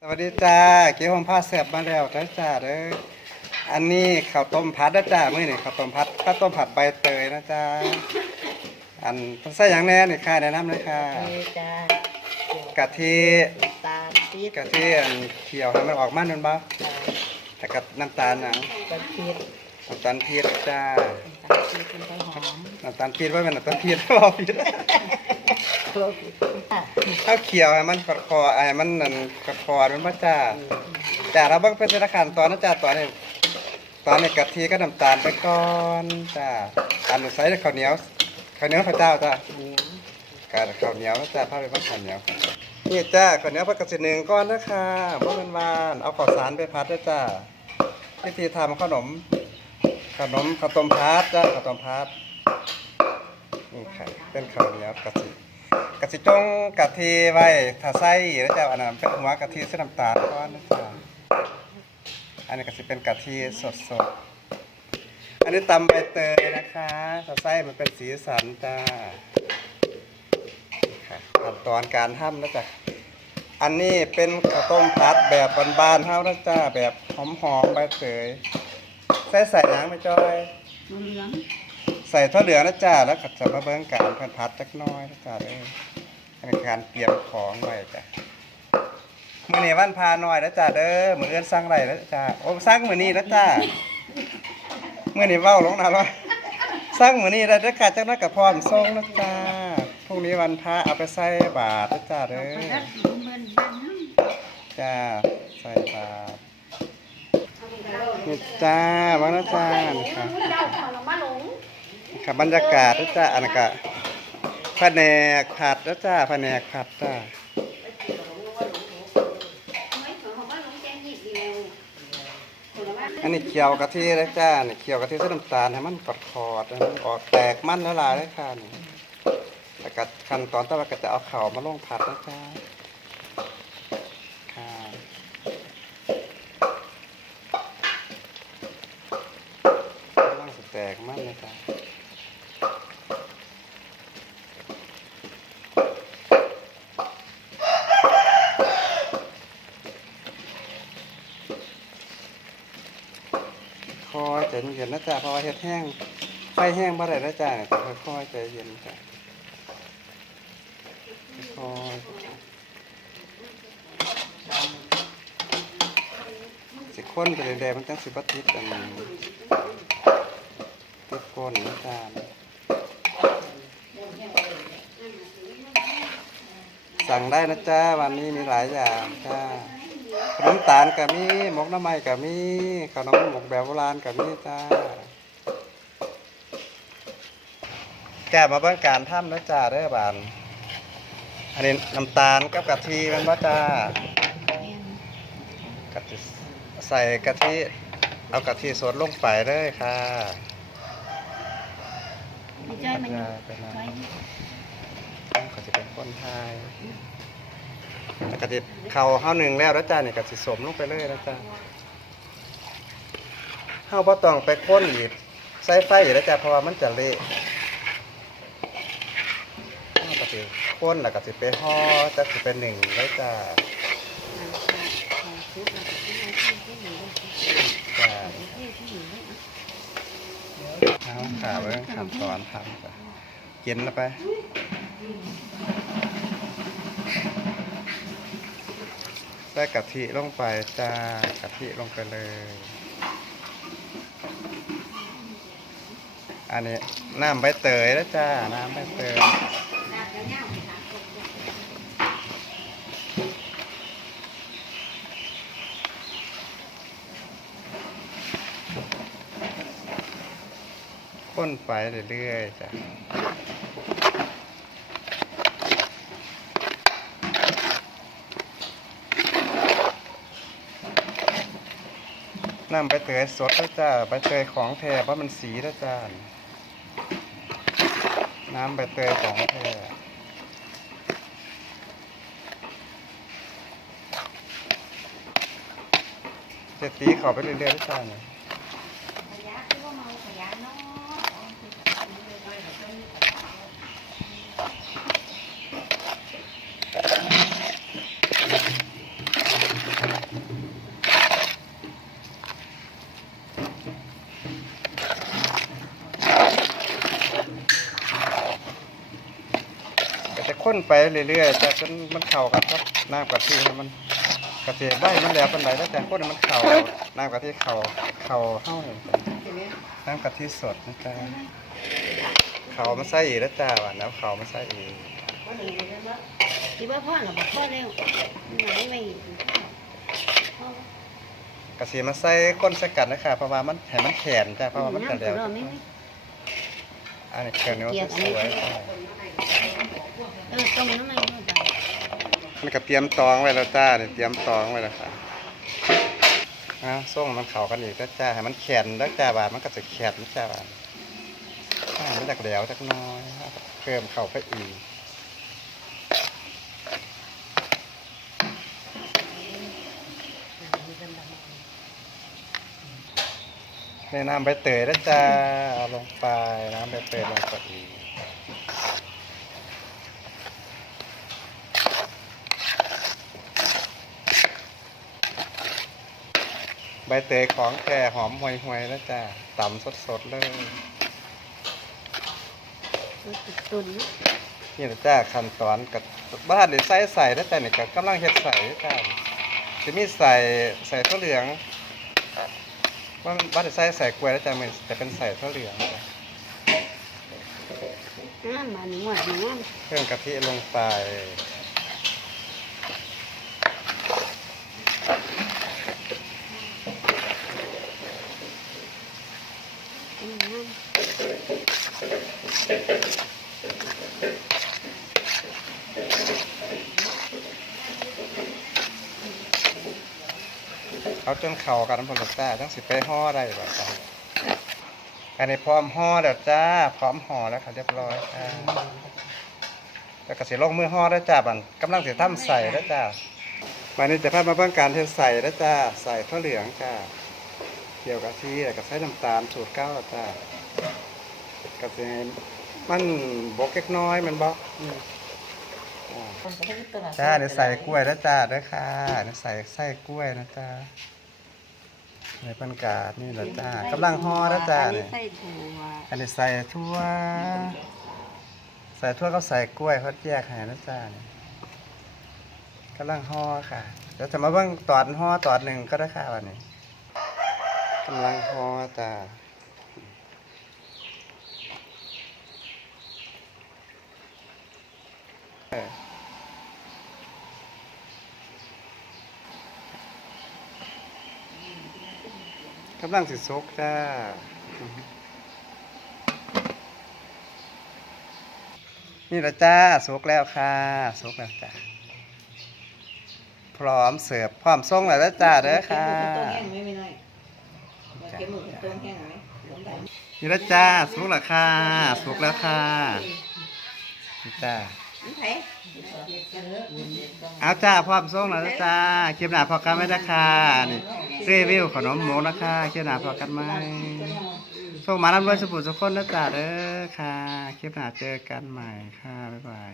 สวัสดีจ้า เกี่ยวหอมผ้าแสบมาแล้วจ้าจ้าเด้ออันนี้ข้าวต้มผัดนะจ้ามื้อนี่ข้าวต้มผัดข้าวต้มผัดใบเตยนะจ้าอันต้องใส่อย่างแน่นี่ค่ะแนะนำเลยค่ะเอจ้ากะทิน้ำตาลปี๊บกะทิอันเคี่ยวให้มันออกมันนั่นบ่แล้วก็น้ำตาลหนังกระเทียมน้ำตาลพีชจ้าน้ำตาลปี๊บมันก็หอมน้ำตาลพีชว่าเป็นน้ำตาลพีชบ่พีชอะ ข้าวเคี่ยวให้มันกรดคอให้มันนั่นกรดคอมันบ่จ้าจ้าเราเบิ่งเป็นธนาคารตอนนะจ้าตอนนี้ตอนนี้กะทิก็น้ำตาลไปก่อนจ้าอันนี้ใส่ข้าวเหนียวข้าวเหนียวพระเจ้าจ้าเหนียวกะข้าวเหนียวนะจ้าพาไปบ้าข้าวเหนียวนี่จ้าข้าวเหนียวพักกระสิหนึ่งก้อนนะคะบ่เป็นวานเอาข้าวสารไปพัดด้วยจ้าวิธีทำขนมขนมข้าวต้มพัดจ้าข้าวต้มพัดนี่ค่ะเป็นข้าวเหนียวกะทิ กะทิจงกะทิไว้ถ้าใส่แล้วจ้าอันนั้นเป็นหัวกะทิใส่น้ำตาลก้อนนะจ้าอันนี้ก็จะเป็นกะทิสดสดๆอันนี้ตำใบเตยนะคะจะไส้มันเป็นสีสันจ้าขั้นตอนการทำนะจ๊ะอันนี้เป็นข้าวต้มพัดแบบบานๆเท่านะจ้าแบบหอมๆใบเตยใส่ใส่หยังไม่จ้อยเหลือง ใส่ถั่วเหลืองนะจ้าแล้วก็จะมาเบิ้งการพันพัดจักน้อยนะจ้าเลยอันนี้การเตรียมของไว้จ้ะมื่อนี้วันพาหน่อยนะจ้าเด้อมือเอื้อนสร้างไรนะจ้าโอ้สร้างมือนี้นะจ้ามื่อนี้เว้าลงนะร้อยสร้างมือนี้แล้วจะกัดจักนักกับพร้อมส่งนะจ้าพรุ่งนี้วันพระเอาไปใส่บาตรนะจ้าเด้อจ้าใส่บาตรนี่จ้าวางนะจ้าค่ะ ค่ะบรรยากาศนะจ้าอันนั้นก็แผนกผัดนะจ้าแผนกผัดจ้าอันนี้เคี่ยวกะทินะจ้านี่เคี่ยวกะทิใส่น้ำตาลให้มันกรดคอดๆให้มันออกแตกมันละลายเลยค่ะนี่แล้วก็ขั้นตอนต่อไปก็จะเอาเข่ามาลงผัดนะจ้าค่ะระวังสิแตกมันเลยจ้า คอ ยใจเย็นนะจ๊ะเพราะว่าเฮ็ดแห้งไฟแห้งบ่ได้นะจ๊ะค่อยๆใจเย็นจ้ะค่อยๆสิคนไปเรื่อยๆมันจังสิบติดอันติดก้นนะจ๊ะสั่งได้นะจ๊ะวันนี้มีหลายอย่างจ้า ขนมตาลก็มีหมกหน้ำไม้ก็มีขนมหมกแบบโบราณก็มีจ้าแกมาเบิ่งการทำนะจ้าเด้อบาน อันนี้น้ำตาลกับกะทิแมันว่าจ้ากะทิใส่กะทิเอากะทิสดลงไปเลยค่ะไม่ใช่มันจ้าเป็นน้ำเขาจะเป็นคนไทย แล้วก็จะเข่าเฮาหนึ่งแล้วแล้วจ้าเนี่ยก็สิสมลงไปเลยนะจ้าเฮาบ่ต้องไปค้นอีกใส่ไฟอีกแล้วจ้าเพราะว่ามันจะเละเฮาก็สิค้นแล้วก็สิไปห่อจักสิเป็นหนึ่งแล้วจ้าจ้าเอาขาเบิ่งขั้นตอนทำจ้ะกินแล้วไป ส่กะทิลงไปจ้ากะทิลงไปเลย อันนี้น้ำใบเตยแล้วจ้า น้ำใบเตยข้นไปเรื่อยๆจ้ะ น้ำใบเตยสดแล้วจ้าใบเตยของแท้เพราะมันสีแล้วจ้าน้ำใบเตยของแท้จะตีเขาไปเรื่อยๆแล้วจ้าเนี่ย ข้นไปเรื่อยๆจ้ะจนมันเข้ากันครับน้ำกะทิให้มันกะทิใบมันแล้วปานใดแล้วจ้ะข้นมันเข้าน้ำกะทิเข้าเข้าเฮาน้ำกะทิสดนะจ๊ะเข่ามาใส่อีกแล้วจ้าว่าน้ำเข่ามาใส่อีกคิดว่าพ่อหรอพ่อเร็วไหนไม่กะทิมาใส่ก้นสกันนะคะเพราะว่ามันให้มันแข็งจ้ะเพราะว่ามันน้ำจะตัวแล้วอันนี้เครื่องนี้อสวย อต้มน้ำมันเข้าไปมันก็เตรียมตองไว้แล้วจ้านี่เตรียมตองไว้แล้วค่ะอะส่งมันเข้ากันอีกแล้วจ้าให้มันแข็งแล้วจ้าบาดมันก็จะแข็งนะจ้าบาดอ่ามันจากแล้วจักน้อยเพิ่มเข้าไปอีกในน้ำใบเตยนะจ๊ะเอาลงไปน้ำใบเตยลงไปอีก ใบเตยของแก่หอมห่วยๆนะจ๊ะตำสดๆเลยตุนนี่นะจ๊ะขั้นตอนกับบ้านหรือใส่ใส่นะจ๊ะนี่ก็กำลังเฮ็ดใส่นะจ๊ะจะมีใส่ใส่ถั่วเหลืองว่าบ้านหรือใส่ใส่กล้วยนะจ๊ะมันจะเป็นใส่ถั่วเหลืองจ้ะน้ำมันหวานน้เพิ่มกะทิลงไปำน้ำ เขาจนเข่ากันผลจ้าต้องสิไปห่อได้แบบจ้าอันนี้พร้อมห่อแล้วจ้า พร้อมห่อแล้วค่ะเรียบร้อยค่ะแล้วก็สิลงมือห่อแล้วจ้าบันกำลังสิทำใส่แล้วจ้ามานี้จะพามาเบิ่งการเทใส่แล้วจ้า ใส่ข้าวเหลืองจ้าเกี่ยวกับที่แล้วก็ใส่น้ำตาลสูตรเก้าแล้วจ้าก็สิให้มันบกเล็กน้อยมันบอกอ่าจ้าเดี๋ยวใส่กล้วยแล้วจ้าเด้วยค่ะเดี๋ยวใส่ไส้กล้วยนะจ้า ในปันกาดนี่แหละจ้ากำลังห่อแล้วจ้าเนี่ยใส่ถั่วอันนี้ใส่ทั่ว ใส่ทั่วก็ใส่กล้วยเขาแยกให้นะจ้าเนี่ยกำลังห่อค่ะเดี๋ยวจะมาเบิ่งตอนห่อตอนหนึ่งก็ได้ค่ะวันนี้กำลังห่อจ้าำลังสิสุกจ้านี่ละจ้าสุกแล้วค่ะสุกแล้วจ้าพร้อมเสิร์ฟพร้อมส่งแล้วจ้าเด้อค่ะนี่ละจ้าสุกแล้วค่ะสุกแล้วค่ะจ้า อันไผเอาจ้าพร้อมส่งแล้วนะจ้าคลิปหนาพอกันไหมนะค่ะนี่เซวิวขนมหมูนะคะคลิปหนาพอกันไหมส่งมาน้ำรวยสบู่สุกคนนะจ้าเด้อค่ะคลิปหนาเจอกันใหม่ค่ะบ๊ายบาย